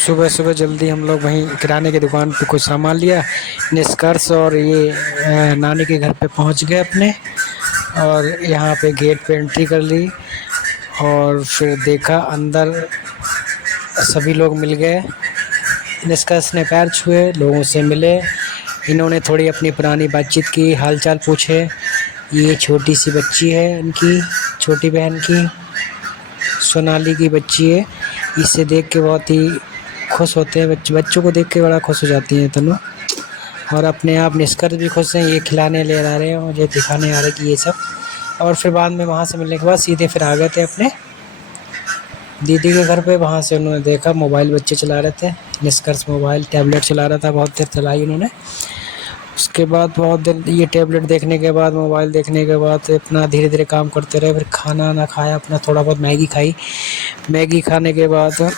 सुबह सुबह जल्दी हम लोग वहीं किराने की दुकान पे कुछ सामान लिया, निष्कर्ष और ये नानी के घर पे पहुंच गए अपने। और यहाँ पे गेट पे एंट्री कर ली और फिर देखा अंदर सभी लोग मिल गए। निष्कर्ष ने पैर छुए, लोगों से मिले। इन्होंने थोड़ी अपनी पुरानी बातचीत की, हालचाल पूछे। ये छोटी सी बच्ची है, इनकी छोटी बहन की, सोनाली की बच्ची है। इसे देख के बहुत ही खुश होते हैं बच्चों को देख के बड़ा खुश हो जाती हैं तनु। और अपने आप निष्कर्ष भी खुश हैं, ये खिलाने ले आ रहे हैं, मुझे दिखाने आ रहे कि ये सब। और फिर बाद में वहाँ से मिलने के बाद सीधे फिर आ गए थे अपने दीदी के घर पे। वहाँ से उन्होंने देखा मोबाइल बच्चे चला रहे थे, निष्कर्ष मोबाइल टैबलेट चला रहा था, बहुत देर चलाई उन्होंने। उसके बाद बहुत देर ये टैबलेट देखने के बाद, मोबाइल देखने के बाद अपना धीरे धीरे काम करते रहे। फिर खाना ना खाया, अपना थोड़ा बहुत मैगी खाई। मैगी खाने के बाद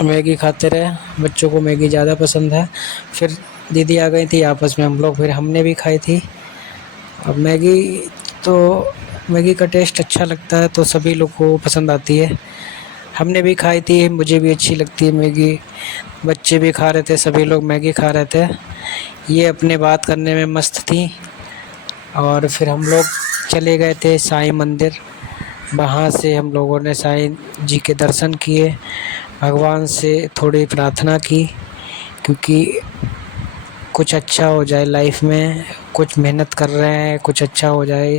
मैगी खाते रहे, बच्चों को मैगी ज़्यादा पसंद है। फिर दीदी आ गई थी आपस में, हम लोग फिर हमने भी खाई थी। अब मैगी का टेस्ट अच्छा लगता है तो सभी लोग को पसंद आती है। हमने भी खाई थी, मुझे भी अच्छी लगती है मैगी। बच्चे भी खा रहे थे, सभी लोग मैगी खा रहे थे। ये अपने बात करने में मस्त थी। और फिर हम लोग चले गए थे साईं मंदिर। वहाँ से हम लोगों ने साईं जी के दर्शन किए, भगवान से थोड़ी प्रार्थना की, क्योंकि कुछ अच्छा हो जाए लाइफ में। कुछ मेहनत कर रहे हैं, कुछ अच्छा हो जाए,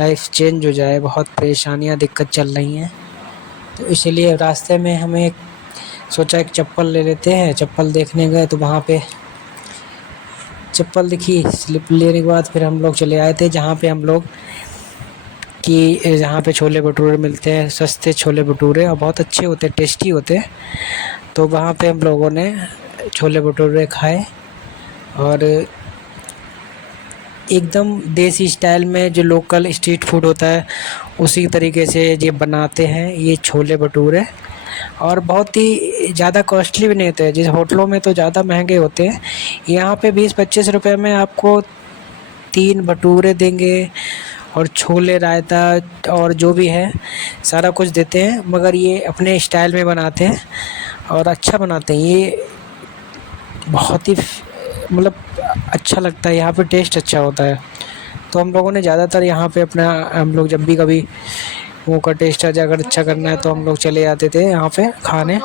लाइफ चेंज हो जाए। बहुत परेशानियां दिक्कत चल रही हैं, तो इसीलिए रास्ते में हमें सोचा एक चप्पल ले लेते हैं। चप्पल देखने गए तो वहाँ पे चप्पल दिखी। स्लिप लेने के बाद फिर हम लोग चले आए थे जहाँ पे छोले भटूरे मिलते हैं, सस्ते छोले भटूरे, और बहुत अच्छे होते हैं, टेस्टी होते हैं। तो वहाँ पे हम लोगों ने छोले भटूरे खाए और एकदम देसी स्टाइल में जो लोकल स्ट्रीट फूड होता है उसी तरीके से ये बनाते हैं ये छोले भटूरे। और बहुत ही ज़्यादा कॉस्टली भी नहीं होते हैं, जिस होटलों में तो ज़्यादा महंगे होते हैं। यहाँ पे 20-25 रुपये में आपको 3 भटूरे देंगे और छोले, रायता और जो भी है सारा कुछ देते हैं। मगर ये अपने स्टाइल में बनाते हैं और अच्छा बनाते हैं। ये बहुत ही मतलब अच्छा लगता है, यहाँ पे टेस्ट अच्छा होता है। तो हम लोगों ने ज़्यादातर यहाँ पे हम लोग जब भी कभी मुँह का टेस्ट अगर अच्छा करना है तो हम लोग चले जाते थे यहाँ पे खाने।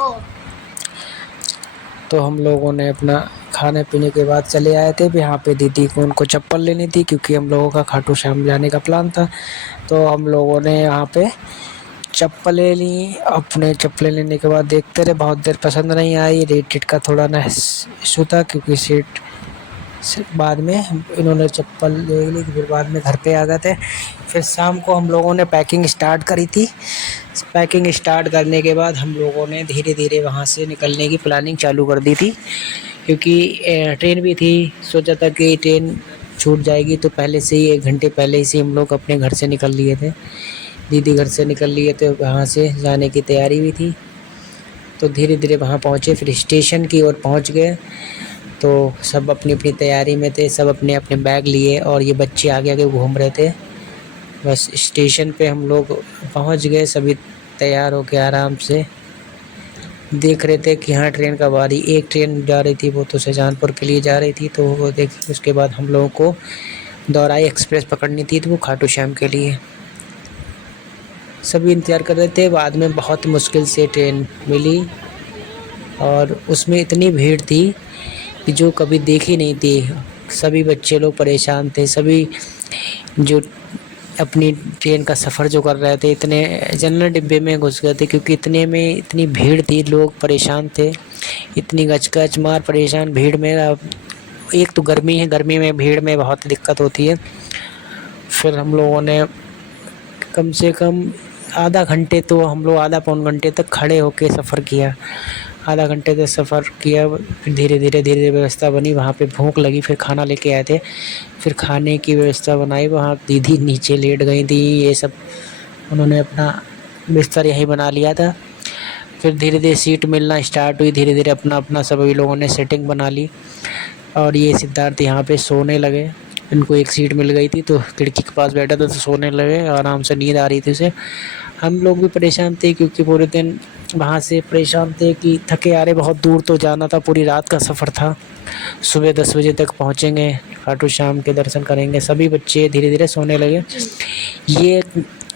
तो हम लोगों ने अपना खाने पीने के बाद चले आए थे। यहाँ पे दीदी को उनको चप्पल लेनी थी, क्योंकि हम लोगों का खाटू श्याम जाने का प्लान था। तो हम लोगों ने यहाँ पे चप्पलें ली। अपने चप्पलें लेने के बाद देखते रहे, बहुत देर पसंद नहीं आई। रेटेड का थोड़ा ना इशू था, क्योंकि सीट बाद में इन्होंने चप्पल ले ली, फिर बाद में घर पे आ गए थे। फिर शाम को हम लोगों ने पैकिंग स्टार्ट करी थी। पैकिंग स्टार्ट करने के बाद हम लोगों ने धीरे धीरे वहाँ से निकलने की प्लानिंग चालू कर दी थी, क्योंकि ट्रेन भी थी। सोचा था कि ट्रेन छूट जाएगी, तो पहले से ही 1 घंटे पहले ही से हम लोग अपने घर से निकल लिए थे। दीदी घर से निकल लिए थे, वहाँ से जाने की तैयारी भी थी। तो धीरे धीरे वहाँ पहुँचे, फिर स्टेशन की ओर पहुँच गए। तो सब अपनी अपनी तैयारी में थे, सब अपने अपने बैग लिए और ये बच्चे आगे आगे घूम रहे थे। बस स्टेशन पे हम लोग पहुँच गए, सभी तैयार होके आराम से देख रहे थे कि हाँ ट्रेन कब आ रही। एक ट्रेन जा रही थी, वो तो शाहजहाँपुर के लिए जा रही थी, तो वो देख उसके बाद हम लोगों को दौराई एक्सप्रेस पकड़नी थी, तो वो खाटू श्याम के लिए सभी इंतज़ार कर रहे थे। बाद में बहुत मुश्किल से ट्रेन मिली और उसमें इतनी भीड़ थी कि जो कभी देखी नहीं थी। सभी बच्चे लोग परेशान थे, सभी जो अपनी ट्रेन का सफ़र जो कर रहे थे इतने जनरल डिब्बे में घुस गए थे, क्योंकि इतने में इतनी भीड़ थी, लोग परेशान थे। इतनी गचगच मार परेशान भीड़ में। अब एक तो गर्मी है, गर्मी में भीड़ में बहुत दिक्कत होती है। फिर हम लोगों ने कम से कम आधा घंटे, तो हम लोग आधा पौन घंटे तक खड़े होकर सफ़र किया। आधा घंटे तक सफ़र किया, फिर धीरे धीरे व्यवस्था बनी। वहाँ पे भूख लगी, फिर खाना लेके आए थे, फिर खाने की व्यवस्था बनाई। वहाँ दीदी नीचे लेट गई थी, ये सब उन्होंने अपना बिस्तर यहीं बना लिया था। फिर धीरे धीरे सीट मिलना स्टार्ट हुई, धीरे धीरे अपना अपना सभी लोगों ने सेटिंग बना ली। और ये सिद्धार्थ यहाँ पे सोने लगे। इनको एक सीट मिल गई थी, तो खिड़की के पास बैठा था, तो सोने लगे, आराम से नींद आ रही थी उसे। हम लोग भी परेशान थे, क्योंकि पूरे दिन वहाँ से परेशान थे कि थके आ रहे, बहुत दूर तो जाना था, पूरी रात का सफ़र था। सुबह 10 बजे तक पहुँचेंगे, खाटू श्याम के दर्शन करेंगे। सभी बच्चे धीरे धीरे सोने लगे। ये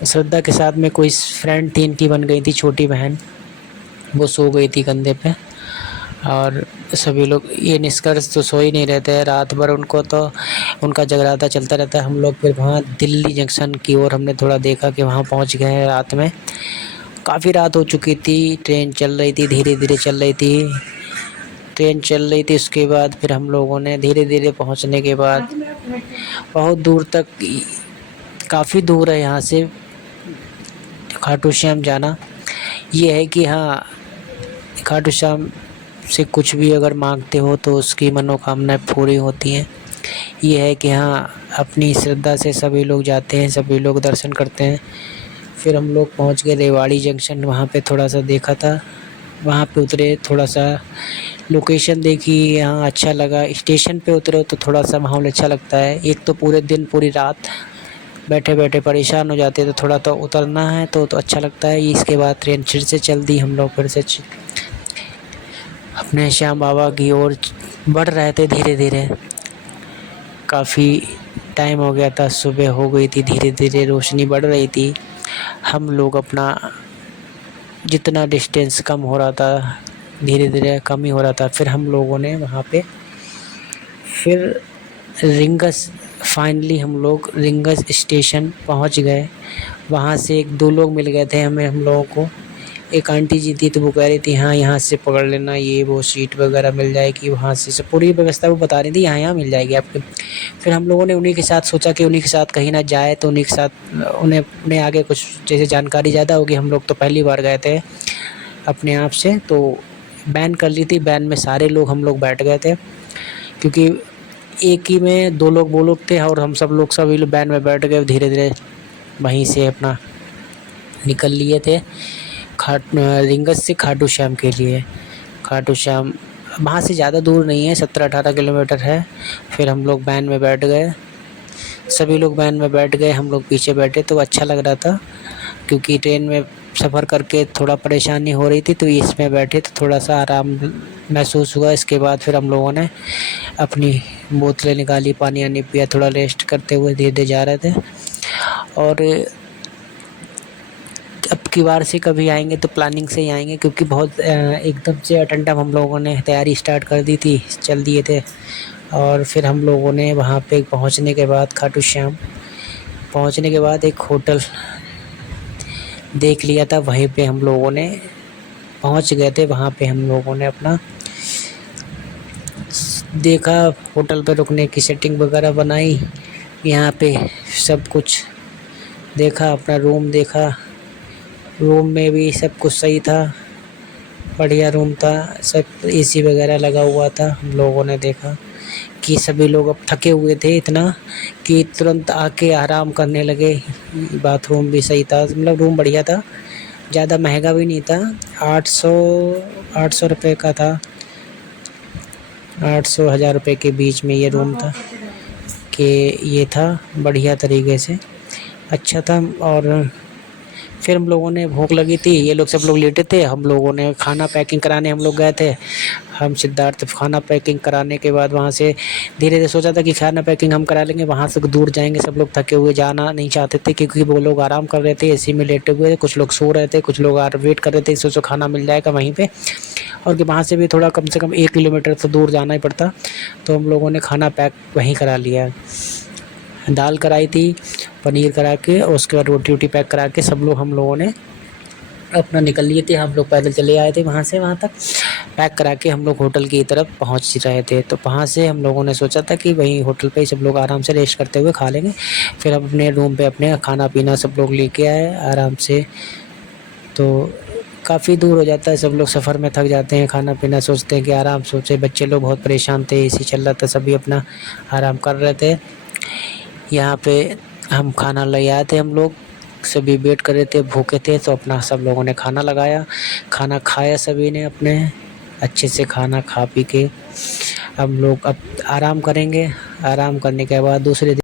श्रद्धा के साथ में कोई फ्रेंड थी, इनकी बन गई थी छोटी बहन, वो सो गई थी कंधे पे। और सभी लोग ये निष्कर्ष तो सो ही नहीं रहते हैं रात भर, उनको तो उनका जगराता चलता रहता है। हम लोग फिर वहाँ दिल्ली जंक्शन की ओर हमने थोड़ा देखा कि वहाँ पहुँच गए हैं रात में। काफ़ी रात हो चुकी थी, ट्रेन चल रही थी, धीरे धीरे चल रही थी, ट्रेन चल रही थी। उसके बाद फिर हम लोगों ने धीरे धीरे पहुँचने के बाद बहुत दूर तक, काफ़ी दूर है यहाँ से खाटू श्याम जाना। ये है कि हाँ, खाटू श्याम से कुछ भी अगर मांगते हो तो उसकी मनोकामनाएं पूरी होती हैं। ये है कि हाँ, अपनी श्रद्धा से सभी लोग जाते हैं, सभी लोग दर्शन करते हैं। फिर हम लोग पहुंच गए रेवाड़ी जंक्शन, वहाँ पे थोड़ा सा देखा था, वहाँ पे उतरे, थोड़ा सा लोकेशन देखी, यहाँ अच्छा लगा। स्टेशन पे उतरे तो थोड़ा सा माहौल अच्छा लगता है। एक तो पूरे दिन पूरी रात बैठे बैठे परेशान हो जाते, तो थोड़ा तो उतरना है तो अच्छा लगता है। इसके बाद ट्रेन फिर से चल दी, हम लोग फिर से अपने श्याम बाबा की ओर बढ़ रहे थे धीरे धीरे। काफ़ी टाइम हो गया था, सुबह हो गई थी, धीरे धीरे रोशनी बढ़ रही थी। हम लोग अपना जितना डिस्टेंस कम हो रहा था, धीरे धीरे कम ही हो रहा था। फिर हम लोगों ने वहाँ पे फिर रिंगस, फाइनली हम लोग रिंगस स्टेशन पहुँच गए। वहाँ से एक दो लोग मिल गए थे हम लोगों को। एक आंटी जी थी, तो वो कह रही थी हाँ यहाँ से पकड़ लेना, ये वो सीट वगैरह मिल जाएगी, वहाँ से सब पूरी व्यवस्था वो बता रही थी, यहाँ मिल जाएगी आपके। फिर हम लोगों ने उन्हीं के साथ सोचा कि उन्हीं के साथ कहीं ना जाए, तो उन्हीं के साथ उन्हें आगे कुछ जैसे जानकारी ज़्यादा होगी। हम लोग तो पहली बार गए थे अपने आप से, तो बैन कर ली थी। बैन में सारे लोग हम लोग बैठ गए थे, क्योंकि एक ही में दो लोग वो लोग थे और हम सब लोग सभी लोग बैन में बैठ गए। धीरे धीरे वहीं से अपना निकल लिए थे रिंगस से खाटू श्याम के लिए। खाटू श्याम वहाँ से ज़्यादा दूर नहीं है, 17-18 किलोमीटर है। फिर हम लोग वैन में बैठ गए, सभी लोग वैन में बैठ गए, हम लोग पीछे बैठे। तो अच्छा लग रहा था, क्योंकि ट्रेन में सफ़र करके थोड़ा परेशानी हो रही थी, तो इसमें बैठे तो थोड़ा सा आराम महसूस हुआ। इसके बाद फिर हम लोगों ने अपनी बोतलें निकाली, पानी वानी पिया, थोड़ा रेस्ट करते हुए धीरे धीरे जा रहे थे। और अब की बार से कभी आएंगे तो प्लानिंग से ही आएंगे, क्योंकि बहुत एकदम से अटंडम हम लोगों ने तैयारी स्टार्ट कर दी थी, चल दिए थे। और फिर हम लोगों ने वहाँ पे पहुँचने के बाद, खाटू श्याम पहुँचने के बाद एक होटल देख लिया था, वहीं पे हम लोगों ने पहुँच गए थे। वहाँ पे हम लोगों ने अपना देखा, होटल पे रुकने की सेटिंग वगैरह बनाई, यहाँ पे सब कुछ देखा, अपना रूम देखा। रूम में भी सब कुछ सही था, बढ़िया रूम था, सब एसी वगैरह लगा हुआ था। हम लोगों ने देखा कि सभी लोग अब थके हुए थे इतना कि तुरंत आके आराम करने लगे। बाथरूम भी सही था, मतलब रूम बढ़िया था, ज़्यादा महंगा भी नहीं था। 800 रुपये का था, 800-1000 रुपये के बीच में ये रूम था कि ये था, बढ़िया तरीके से अच्छा था। और फिर हम लोगों ने, भूख लगी थी, ये लोग सब लोग लेटे थे, हम लोगों ने खाना पैकिंग कराने हम लोग गए थे। हम सिद्धार्थ खाना पैकिंग कराने के बाद वहाँ से धीरे धीरे सोचा था कि खाना पैकिंग हम करा लेंगे, वहाँ से दूर जाएंगे। सब लोग थके हुए जाना नहीं चाहते थे, क्योंकि वो लोग आराम कर रहे थे, एसी में लेटे हुए थे, कुछ लोग सो रहे थे, कुछ लोग वेट कर रहे थे सोचो खाना मिल जाएगा वहीं पे। और कि वहाँ से भी थोड़ा कम से कम 1 किलोमीटर तो दूर जाना ही पड़ता, तो हम लोगों ने खाना पैक वहीं करा लिया। दाल कराई थी, पनीर करा के, और उसके बाद रोटी वोटी पैक करा के सब लोग, हम लोगों ने अपना निकल लिए थे। हम लोग पैदल चले आए थे वहाँ से, वहाँ तक पैक करा के हम लोग होटल की तरफ पहुँच रहे थे। तो वहाँ से हम लोगों ने सोचा था कि वहीं होटल पे ही सब लोग आराम से रेस्ट करते हुए खा लेंगे। फिर हम अपने रूम पे अपने खाना पीना सब लोग लेके आए आराम से। तो काफ़ी दूर हो जाता है, सब लोग सफ़र में थक जाते हैं, खाना पीना सोचते हैं कि आराम सोचे। बच्चे लोग बहुत परेशान थे, एसी चल रहा था, सभी अपना आराम कर रहे थे। यहाँ पे हम खाना ले आए थे, हम लोग सभी वेट कर रहे थे, भूखे थे, तो अपना सब लोगों ने खाना लगाया, खाना खाया सभी ने अपने अच्छे से। खाना खा पी के हम लोग अब आराम करेंगे। आराम करने के बाद दूसरे दिन